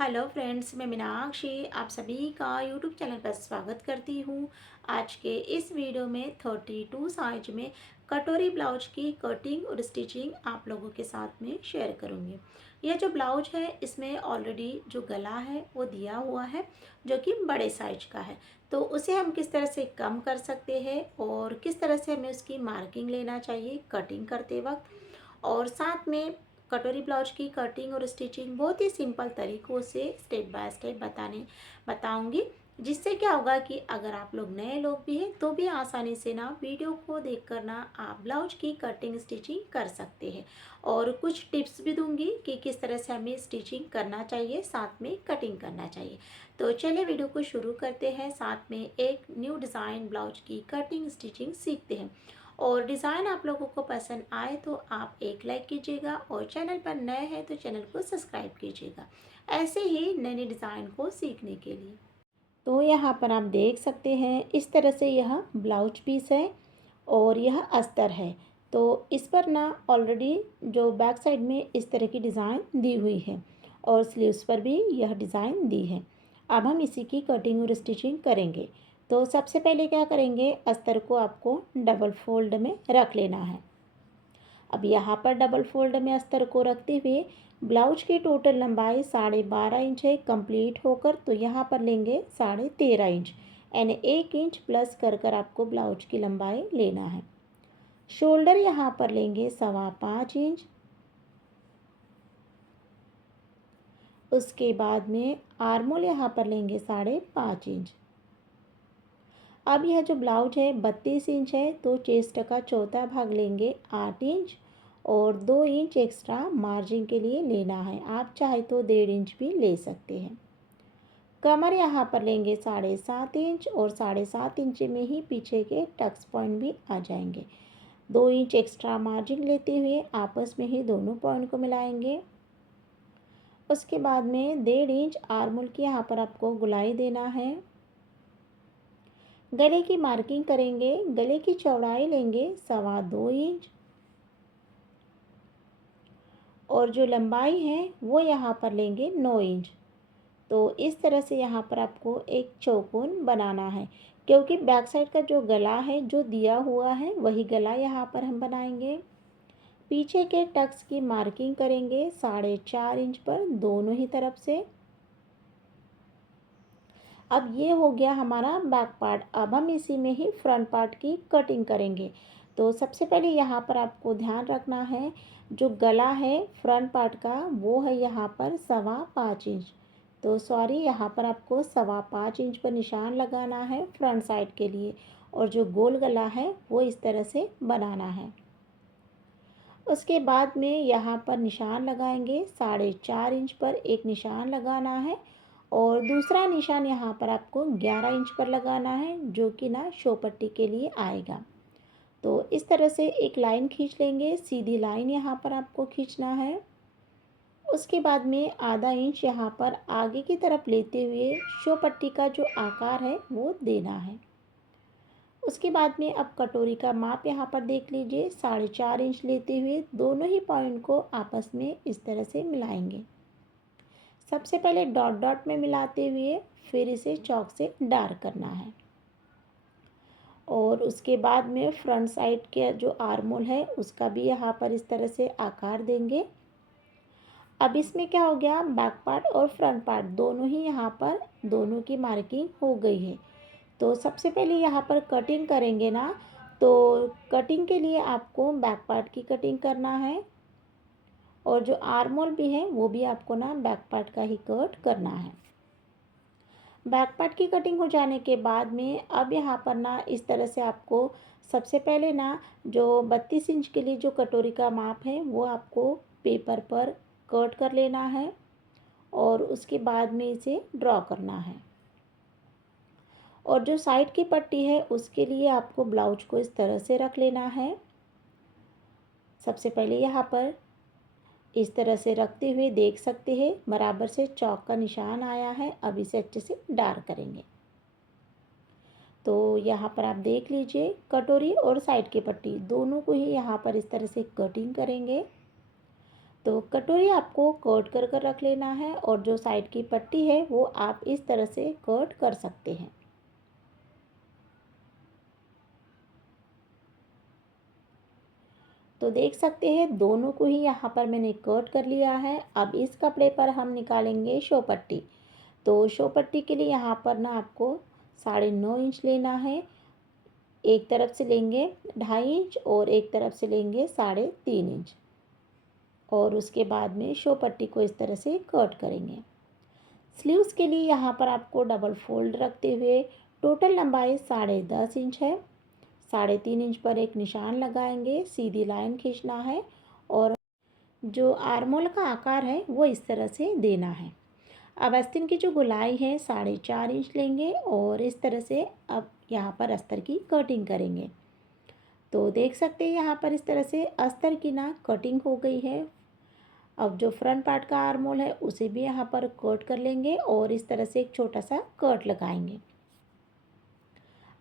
Hello friends, मैं मीनाक्षी आप सभी का यूट्यूब चैनल पर स्वागत करती हूँ। आज के इस वीडियो में 32 साइज में कटोरी ब्लाउज की कटिंग और स्टिचिंग आप लोगों के साथ में शेयर करूँगी। यह जो ब्लाउज है इसमें ऑलरेडी जो गला है वो दिया हुआ है जो कि बड़े साइज का है। तो उसे हम किस तरह से कम कर सकते हैं और किस तरह से हमें उसकी मार्किंग लेना चाहिए कटिंग करते वक्त, और साथ में कटोरी ब्लाउज की कटिंग और स्टिचिंग बहुत ही सिंपल तरीक़ों से स्टेप बाय स्टेप बताऊंगी, जिससे क्या होगा कि अगर आप लोग नए लोग भी हैं तो भी आसानी से ना वीडियो को देखकर ना आप ब्लाउज की कटिंग स्टिचिंग कर सकते हैं। और कुछ टिप्स भी दूंगी कि किस तरह से हमें स्टिचिंग करना चाहिए, साथ में कटिंग करना चाहिए। तो चलिए वीडियो को शुरू करते हैं, साथ में एक न्यू डिज़ाइन ब्लाउज की कटिंग स्टिचिंग सीखते हैं। और डिज़ाइन आप लोगों को पसंद आए तो आप एक लाइक कीजिएगा, और चैनल पर नए हैं तो चैनल को सब्सक्राइब कीजिएगा ऐसे ही नए नए डिज़ाइन को सीखने के लिए। तो यहाँ पर आप देख सकते हैं इस तरह से यह ब्लाउज पीस है और यह अस्तर है। तो इस पर ना ऑलरेडी जो बैक साइड में इस तरह की डिज़ाइन दी हुई है और स्लीव्स पर भी यह डिज़ाइन दी है। अब हम इसी की कटिंग और स्टिचिंग करेंगे। तो सबसे पहले क्या करेंगे, अस्तर को आपको डबल फोल्ड में रख लेना है। अब यहाँ पर डबल फोल्ड में अस्तर को रखते हुए ब्लाउज की टोटल लंबाई 12.5 इंच है कंप्लीट होकर, तो यहाँ पर लेंगे 13.5 इंच, यानी 1 इंच प्लस कर कर आपको ब्लाउज की लंबाई लेना है। शोल्डर यहाँ पर लेंगे 5.25 इंच। उसके बाद में आर्मोल यहाँ पर लेंगे 5.5 इंच। अब यह जो ब्लाउज है 32 इंच है, तो चेस्ट का चौथा भाग लेंगे 8 इंच, और 2 इंच एक्स्ट्रा मार्जिन के लिए लेना है। आप चाहे तो 1.5 इंच भी ले सकते हैं। कमर यहाँ पर लेंगे 7.5 इंच, और 7.5 इंच में ही पीछे के टक्स पॉइंट भी आ जाएंगे। 2 इंच एक्स्ट्रा मार्जिन लेते हुए आपस में ही दोनों पॉइंट को मिलाएंगे। उसके बाद में 1.5 इंच आर्मोल की यहाँ पर आपको गुलाई देना है। गले की मार्किंग करेंगे। गले की चौड़ाई लेंगे 2.25 इंच, और जो लंबाई है वो यहाँ पर लेंगे 9 इंच। तो इस तरह से यहाँ पर आपको एक चौकोन बनाना है, क्योंकि बैक साइड का जो गला है जो दिया हुआ है वही गला यहाँ पर हम बनाएंगे। पीछे के टक्स की मार्किंग करेंगे 4.5 इंच पर दोनों ही तरफ से। अब ये हो गया हमारा बैक पार्ट। अब हम इसी में ही फ्रंट पार्ट की कटिंग करेंगे। तो सबसे पहले यहाँ पर आपको ध्यान रखना है, जो गला है फ्रंट पार्ट का वो है यहाँ पर 5.25 इंच। तो सॉरी, यहाँ पर आपको 5.25 इंच पर निशान लगाना है फ्रंट साइड के लिए, और जो गोल गला है वो इस तरह से बनाना है। उसके बाद में यहाँ पर निशान लगाएंगे 4.5 इंच पर एक निशान लगाना है, और दूसरा निशान यहाँ पर आपको 11 इंच पर लगाना है, जो कि ना शो पट्टी के लिए आएगा। तो इस तरह से एक लाइन खींच लेंगे, सीधी लाइन यहाँ पर आपको खींचना है। उसके बाद में आधा इंच यहाँ पर आगे की तरफ लेते हुए शो पट्टी का जो आकार है वो देना है। उसके बाद में अब कटोरी का माप यहाँ पर देख लीजिए, 4.5 इंच लेते हुए दोनों ही पॉइंट को आपस में इस तरह से मिलाएंगे। सबसे पहले डॉट डॉट में मिलाते हुए फिर इसे चॉक से डार्क करना है, और उसके बाद में फ्रंट साइड के जो आर्मोल है उसका भी यहाँ पर इस तरह से आकार देंगे। अब इसमें क्या हो गया, बैक पार्ट और फ्रंट पार्ट दोनों ही यहाँ पर दोनों की मार्किंग हो गई है। तो सबसे पहले यहाँ पर कटिंग करेंगे ना, तो कटिंग के लिए आपको बैक पार्ट की कटिंग करना है, और जो आर्मोल भी है वो भी आपको ना बैक पार्ट का ही कट करना है। बैक पार्ट की कटिंग हो जाने के बाद में अब यहाँ पर ना इस तरह से आपको सबसे पहले ना जो 32 इंच के लिए जो कटोरी का माप है वो आपको पेपर पर कट कर लेना है, और उसके बाद में इसे ड्रॉ करना है। और जो साइड की पट्टी है उसके लिए आपको ब्लाउज को इस तरह से रख लेना है। सबसे पहले यहाँ पर इस तरह से रखते हुए देख सकते हैं बराबर से चौक का निशान आया है। अब इसे अच्छे से डार्क करेंगे। तो यहाँ पर आप देख लीजिए कटोरी और साइड की पट्टी दोनों को ही यहाँ पर इस तरह से कटिंग करेंगे। तो कटोरी आपको कट कर कर रख लेना है और जो साइड की पट्टी है वो आप इस तरह से कट कर सकते हैं। तो देख सकते हैं दोनों को ही यहाँ पर मैंने कट कर लिया है। अब इस कपड़े पर हम निकालेंगे शो पट्टी। तो शो पट्टी के लिए यहाँ पर ना आपको 9.5 इंच लेना है। एक तरफ से लेंगे 2.5 इंच और एक तरफ से लेंगे 3.5 इंच और उसके बाद में शो पट्टी को इस तरह से कट करेंगे। स्लीव्स के लिए यहाँ पर आपको डबल फोल्ड रखते हुए टोटल लंबाई 10.5 इंच है। 3.5 इंच पर एक निशान लगाएंगे, सीधी लाइन खींचना है और जो आर्मोल का आकार है वो इस तरह से देना है। अब आस्तीन की जो गोलाई है 4.5 इंच लेंगे और इस तरह से अब यहाँ पर अस्तर की कटिंग करेंगे। तो देख सकते हैं यहाँ पर इस तरह से अस्तर की ना कटिंग हो गई है। अब जो फ्रंट पार्ट का आर्मोल है उसे भी यहाँ पर कट कर लेंगे और इस तरह से एक छोटा सा कट लगाएंगे।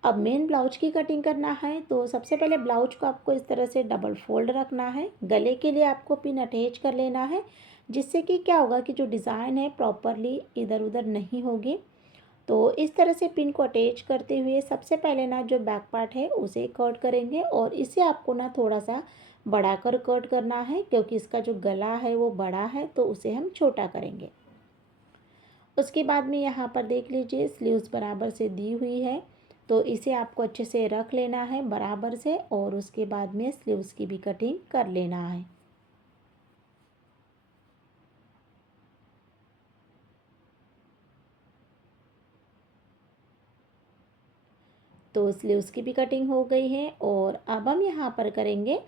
अब मेन ब्लाउज की कटिंग करना है। तो सबसे पहले ब्लाउज को आपको इस तरह से डबल फोल्ड रखना है। गले के लिए आपको पिन अटैच कर लेना है, जिससे कि क्या होगा कि जो डिज़ाइन है प्रॉपरली इधर उधर नहीं होगी। तो इस तरह से पिन को अटैच करते हुए सबसे पहले ना जो बैक पार्ट है उसे कट करेंगे और इसे आपको ना थोड़ा सा बढ़ाकर कट करना है, क्योंकि इसका जो गला है वो बड़ा है तो उसे हम छोटा करेंगे। उसके बाद में यहाँ पर देख लीजिए स्लीव्स बराबर से दी हुई है, तो इसे आपको अच्छे से रख लेना है बराबर से और उसके बाद में स्लीव्स की भी कटिंग कर लेना है। तो स्लीव्स की भी कटिंग हो गई है और अब हम यहाँ पर करेंगे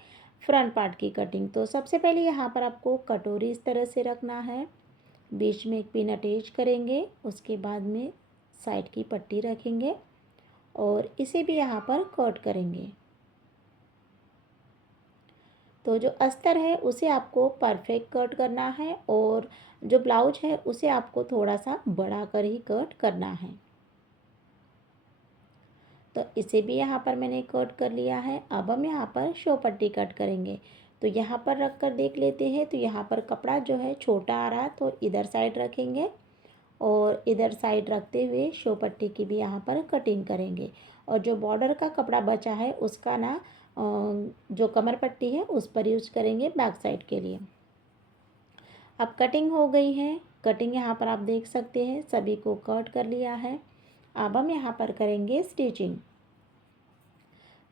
फ्रंट पार्ट की कटिंग। तो सबसे पहले यहाँ पर आपको कटोरी इस तरह से रखना है, बीच में एक पिन अटैच करेंगे, उसके बाद में साइड की पट्टी रखेंगे और इसे भी यहाँ पर कट करेंगे। तो जो अस्तर है उसे आपको परफेक्ट कट करना है और जो ब्लाउज है उसे आपको थोड़ा सा बढ़ा कर ही कट करना है। तो इसे भी यहाँ पर मैंने कट कर लिया है। अब हम यहाँ पर शो पट्टी कट करेंगे। तो यहाँ पर रख कर देख लेते हैं। तो यहाँ पर कपड़ा जो है छोटा आ रहा है तो इधर साइड रखेंगे और इधर साइड रखते हुए शो पट्टी की भी यहाँ पर कटिंग करेंगे और जो बॉर्डर का कपड़ा बचा है उसका ना जो कमर पट्टी है उस पर यूज करेंगे बैक साइड के लिए। अब कटिंग हो गई है। कटिंग यहाँ पर आप देख सकते हैं, सभी को कट कर लिया है। अब हम यहाँ पर करेंगे स्टिचिंग।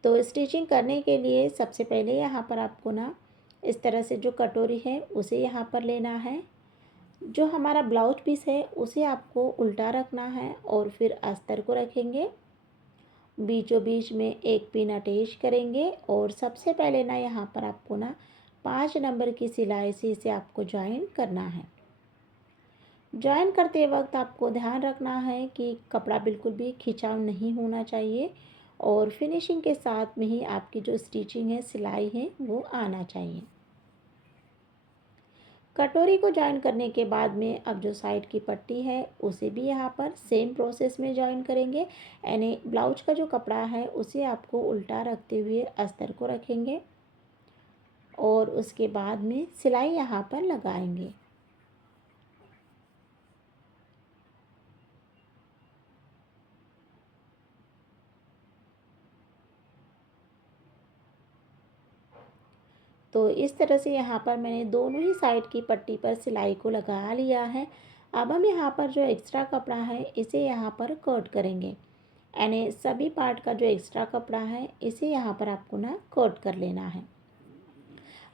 तो स्टिचिंग करने के लिए सबसे पहले यहाँ पर आपको ना इस तरह से जो कटोरी है उसे यहाँ पर लेना है। जो हमारा ब्लाउज पीस है उसे आपको उल्टा रखना है और फिर अस्तर को रखेंगे, बीचों बीच में एक पिन अटैच करेंगे और सबसे पहले ना यहाँ पर आपको ना 5 नंबर की सिलाई से इसे आपको ज्वाइन करना है। ज्वाइन करते वक्त आपको ध्यान रखना है कि कपड़ा बिल्कुल भी खिंचाव नहीं होना चाहिए और फिनिशिंग के साथ में ही आपकी जो स्टिचिंग है, सिलाई है, वो आना चाहिए। कटोरी को ज्वाइन करने के बाद में अब जो साइड की पट्टी है उसे भी यहाँ पर सेम प्रोसेस में ज्वाइन करेंगे। यानी ब्लाउज का जो कपड़ा है उसे आपको उल्टा रखते हुए अस्तर को रखेंगे और उसके बाद में सिलाई यहाँ पर लगाएंगे। तो इस तरह से यहाँ पर मैंने दोनों ही साइड की पट्टी पर सिलाई को लगा लिया है। अब हम यहाँ पर जो एक्स्ट्रा कपड़ा है इसे यहाँ पर कट करेंगे। यानी सभी पार्ट का जो एक्स्ट्रा कपड़ा है इसे यहाँ पर आपको ना कट कर लेना है।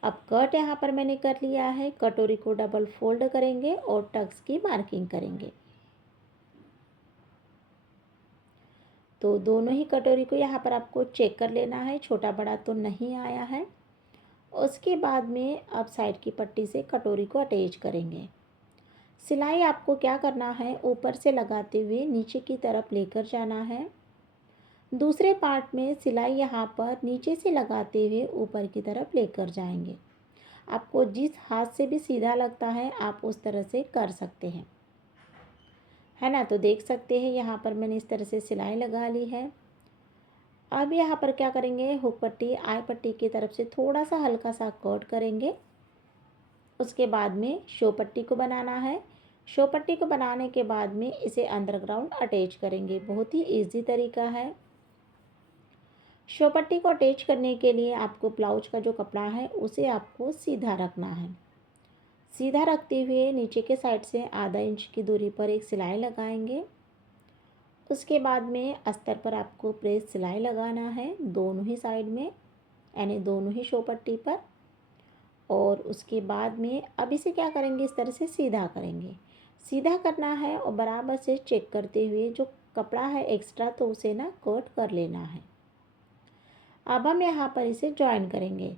अब कट यहाँ पर मैंने कर लिया है। कटोरी को डबल फोल्ड करेंगे और टक्स की मार्किंग करेंगे। तो दोनों ही कटोरी को यहाँ पर आपको चेक कर लेना है, छोटा बड़ा तो नहीं आया है। उसके बाद में अब साइड की पट्टी से कटोरी को अटैच करेंगे। सिलाई आपको क्या करना है, ऊपर से लगाते हुए नीचे की तरफ लेकर जाना है। दूसरे पार्ट में सिलाई यहाँ पर नीचे से लगाते हुए ऊपर की तरफ लेकर जाएंगे। आपको जिस हाथ से भी सीधा लगता है आप उस तरह से कर सकते हैं, है ना। तो देख सकते हैं यहाँ पर मैंने इस तरह से सिलाई लगा ली है। अब यहाँ पर क्या करेंगे, हुक पट्टी आई पट्टी की तरफ से थोड़ा सा हल्का सा कट करेंगे उसके बाद में शो पट्टी को बनाना है। शो पट्टी को बनाने के बाद में इसे अंडरग्राउंड अटैच करेंगे। बहुत ही इजी तरीका है। शो पट्टी को अटैच करने के लिए आपको ब्लाउज का जो कपड़ा है उसे आपको सीधा रखना है। सीधा रखते हुए नीचे के साइड से आधा इंच की दूरी पर एक सिलाई लगाएंगे। उसके बाद में अस्तर पर आपको प्रेस सिलाई लगाना है दोनों ही साइड में, यानी दोनों ही शो पट्टी पर। और उसके बाद में अब इसे क्या करेंगे, इस तरह से सीधा करेंगे। सीधा करना है और बराबर से चेक करते हुए जो कपड़ा है एक्स्ट्रा तो उसे ना कट कर लेना है। अब हम यहाँ पर इसे जॉइन करेंगे।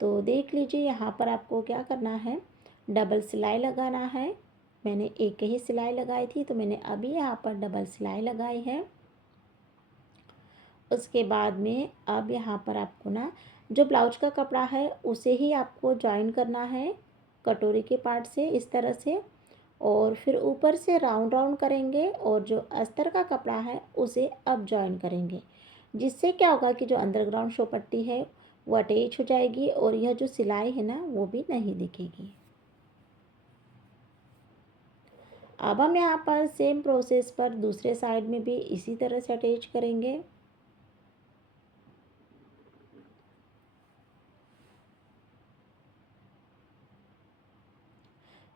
तो देख लीजिए यहाँ पर आपको क्या करना है, डबल सिलाई लगाना है। मैंने एक ही सिलाई लगाई थी तो मैंने अभी यहाँ पर डबल सिलाई लगाई है। उसके बाद में अब यहाँ पर आपको ना जो ब्लाउज का कपड़ा है उसे ही आपको जॉइन करना है कटोरी के पार्ट से इस तरह से, और फिर ऊपर से राउंड राउंड करेंगे और जो अस्तर का कपड़ा है उसे अब जॉइन करेंगे। जिससे क्या होगा कि जो अंडरग्राउंड शो पट्टी है वो अटैच हो जाएगी और यह जो सिलाई है ना वो भी नहीं दिखेगी। अब हम यहाँ पर सेम प्रोसेस पर दूसरे साइड में भी इसी तरह से अटैच करेंगे।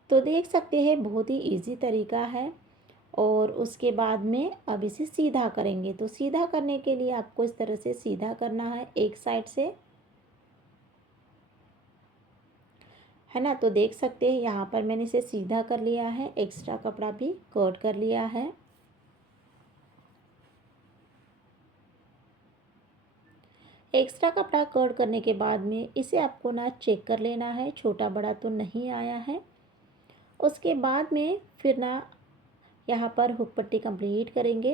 तो देख सकते हैं बहुत ही इजी तरीका है। और उसके बाद में अब इसे सीधा करेंगे। तो सीधा करने के लिए आपको इस तरह से सीधा करना है एक साइड से, है ना। तो देख सकते हैं यहाँ पर मैंने इसे सीधा कर लिया है, एक्स्ट्रा कपड़ा भी कट कर लिया है। एक्स्ट्रा कपड़ा कट करने के बाद में इसे आपको ना चेक कर लेना है, छोटा बड़ा तो नहीं आया है। उसके बाद में फिर ना यहाँ पर हुक पट्टी कंप्लीट करेंगे।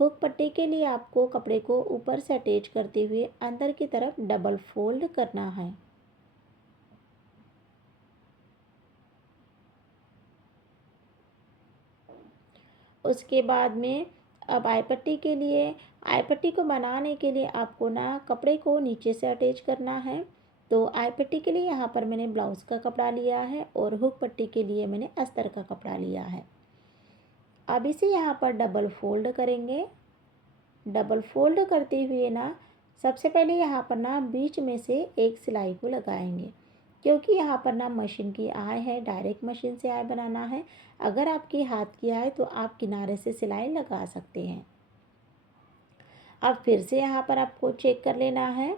हुक पट्टी के लिए आपको कपड़े को ऊपर से अटैच करते हुए अंदर की तरफ डबल फोल्ड करना है। उसके बाद में अब आई पट्टी के लिए, आई पट्टी को बनाने के लिए आपको ना कपड़े को नीचे से अटैच करना है। तो आई पट्टी के लिए यहाँ पर मैंने ब्लाउज़ का कपड़ा लिया है और हुक पट्टी के लिए मैंने अस्तर का कपड़ा लिया है। अब इसे यहाँ पर डबल फोल्ड करेंगे। डबल फोल्ड करते हुए ना सबसे पहले यहाँ पर ना बीच में से एक सिलाई को लगाएंगे, क्योंकि यहाँ पर ना मशीन की आय है, डायरेक्ट मशीन से आय बनाना है। अगर आपकी हाथ की आय तो आप किनारे से सिलाई लगा सकते हैं। अब फिर से यहाँ पर आपको चेक कर लेना है।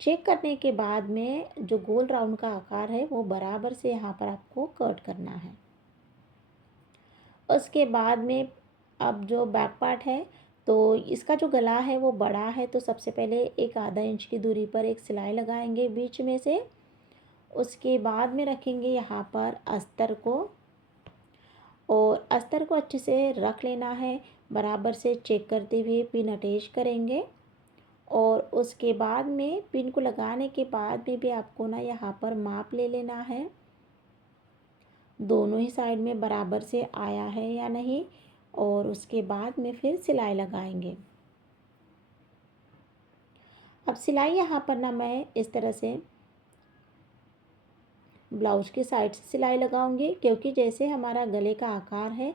चेक करने के बाद में जो गोल राउंड का आकार है वो बराबर से यहाँ पर आपको कट करना है। उसके बाद में अब जो बैक पार्ट है तो इसका जो गला है वो बड़ा है, तो सबसे पहले एक आधा इंच की दूरी पर एक सिलाई लगाएंगे बीच में से। उसके बाद में रखेंगे यहाँ पर अस्तर को, और अस्तर को अच्छे से रख लेना है, बराबर से चेक करते हुए पिन अटैच करेंगे। और उसके बाद में पिन को लगाने के बाद में भी आपको ना यहाँ पर माप ले लेना है, दोनों ही साइड में बराबर से आया है या नहीं। और उसके बाद में फिर सिलाई लगाएंगे। अब सिलाई यहाँ पर ना मैं इस तरह से ब्लाउज के साइड से सिलाई लगाऊंगी, क्योंकि जैसे हमारा गले का आकार है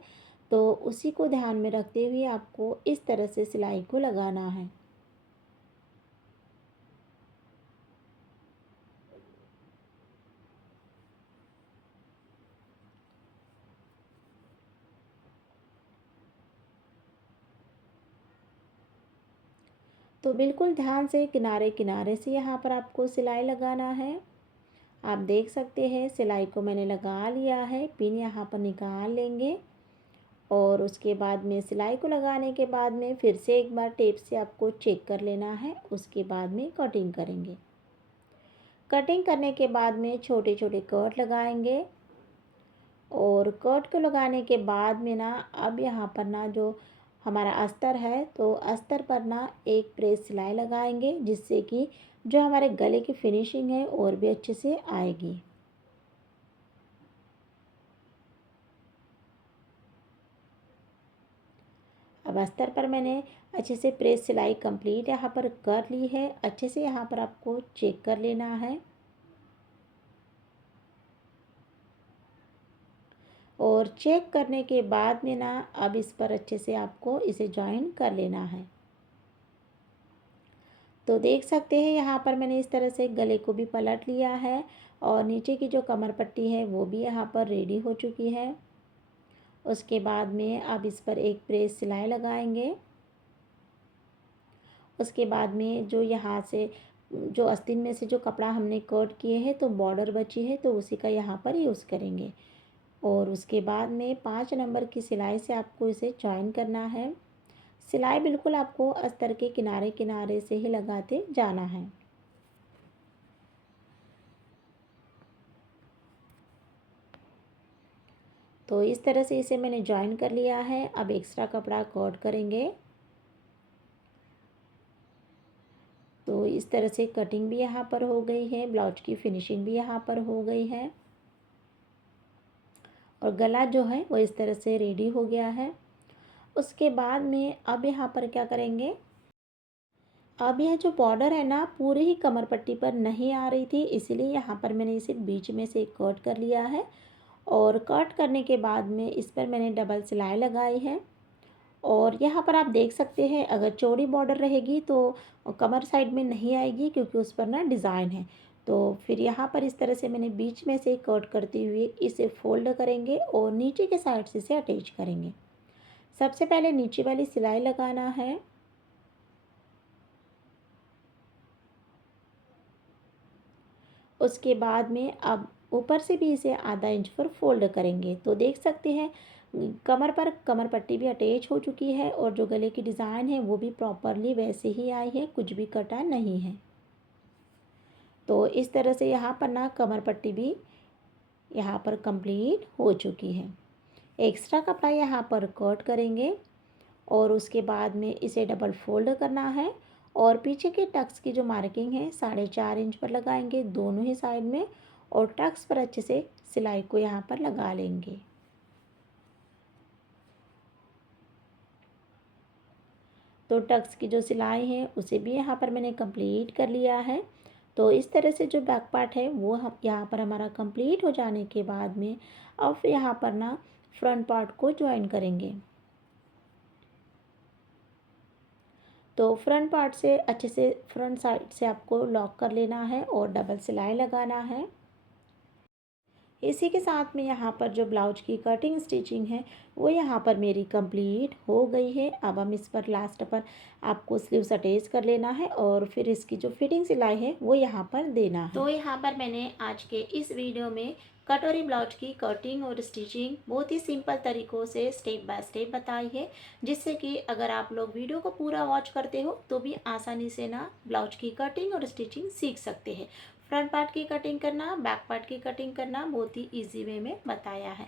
तो उसी को ध्यान में रखते हुए आपको इस तरह से सिलाई को लगाना है। तो बिल्कुल ध्यान से किनारे किनारे से यहाँ पर आपको सिलाई लगाना है। आप देख सकते हैं सिलाई को मैंने लगा लिया है, पिन यहाँ पर निकाल लेंगे। और उसके बाद में सिलाई को लगाने के बाद में फिर से एक बार टेप से आपको चेक कर लेना है। उसके बाद में कटिंग करेंगे। कटिंग करने के बाद में छोटे छोटे कट लगाएंगे। और कट को लगाने के बाद में ना अब यहाँ पर ना जो हमारा अस्तर है तो अस्तर पर ना एक प्रेस सिलाई लगाएंगे, जिससे कि जो हमारे गले की फिनिशिंग है और भी अच्छे से आएगी। अब अस्तर पर मैंने अच्छे से प्रेस सिलाई कंप्लीट यहाँ पर कर ली है। अच्छे से यहाँ पर आपको चेक कर लेना है। और चेक करने के बाद में ना अब इस पर अच्छे से आपको इसे जॉइन कर लेना है। तो देख सकते हैं यहाँ पर मैंने इस तरह से गले को भी पलट लिया है और नीचे की जो कमर पट्टी है वो भी यहाँ पर रेडी हो चुकी है। उसके बाद में अब इस पर एक प्रेस सिलाई लगाएंगे। उसके बाद में जो यहाँ से जो आस्तीन में से जो कपड़ा हमने कट किए हैं तो बॉर्डर बची है तो उसी का यहाँ पर यूज़ करेंगे। और उसके बाद में 5 नंबर की सिलाई से आपको इसे जॉइन करना है। सिलाई बिल्कुल आपको अस्तर के किनारे किनारे से ही लगाते जाना है। तो इस तरह से इसे मैंने जॉइन कर लिया है। अब एक्स्ट्रा कपड़ा कट करेंगे। तो इस तरह से कटिंग भी यहाँ पर हो गई है, ब्लाउज की फिनिशिंग भी यहाँ पर हो गई है और गला जो है वो इस तरह से रेडी हो गया है। उसके बाद में अब यहाँ पर क्या करेंगे, अब यह जो बॉर्डर है ना पूरी ही कमर पट्टी पर नहीं आ रही थी, इसीलिए यहाँ पर मैंने इसे बीच में से कट कर लिया है। और कट करने के बाद में इस पर मैंने डबल सिलाई लगाई है। और यहाँ पर आप देख सकते हैं अगर चौड़ी बॉर्डर रहेगी तो कमर साइड में नहीं आएगी क्योंकि उस पर ना डिज़ाइन है। तो फिर यहाँ पर इस तरह से मैंने बीच में से कट करते हुए इसे फोल्ड करेंगे और नीचे के साइड से इसे अटैच करेंगे। सबसे पहले नीचे वाली सिलाई लगाना है। उसके बाद में अब ऊपर से भी इसे आधा इंच पर फोल्ड करेंगे। तो देख सकते हैं कमर पर कमर पट्टी भी अटैच हो चुकी है और जो गले की डिज़ाइन है वो भी प्रॉपरली वैसे ही आई है, कुछ भी कटा नहीं है। तो इस तरह से यहाँ पर ना कमर पट्टी भी यहाँ पर कंप्लीट हो चुकी है। एक्स्ट्रा कपड़ा यहाँ पर कट करेंगे और उसके बाद में इसे डबल फोल्ड करना है और पीछे के टक्स की जो मार्किंग है 4.5 इंच पर लगाएंगे दोनों ही साइड में और टक्स पर अच्छे से सिलाई को यहाँ पर लगा लेंगे। तो टक्स की जो सिलाई है उसे भी यहाँ पर मैंने कंप्लीट कर लिया है। तो इस तरह से जो बैक पार्ट है वो हम यहाँ पर हमारा कंप्लीट हो जाने के बाद में अब यहाँ पर ना फ्रंट पार्ट को ज्वाइन करेंगे। तो फ्रंट पार्ट से अच्छे से फ्रंट साइड से आपको लॉक कर लेना है और डबल सिलाई लगाना है। इसी के साथ में यहाँ पर जो ब्लाउज की कटिंग स्टिचिंग है वो यहाँ पर मेरी कंप्लीट हो गई है। अब हम इस पर लास्ट पर आपको स्लीव्स अटैच कर लेना है और फिर इसकी जो फिटिंग सिलाई है वो यहाँ पर देना है। तो यहाँ पर मैंने आज के इस वीडियो में कटोरी ब्लाउज की कटिंग और स्टिचिंग बहुत ही सिंपल तरीक़ों से स्टेप बाय स्टेप बताई है, जिससे कि अगर आप लोग वीडियो को पूरा वॉच करते हो तो भी आसानी से ना ब्लाउज की कटिंग और स्टिचिंग सीख सकते हैं। फ्रंट पार्ट की कटिंग करना, बैक पार्ट की कटिंग करना बहुत ही ईजी वे में बताया है।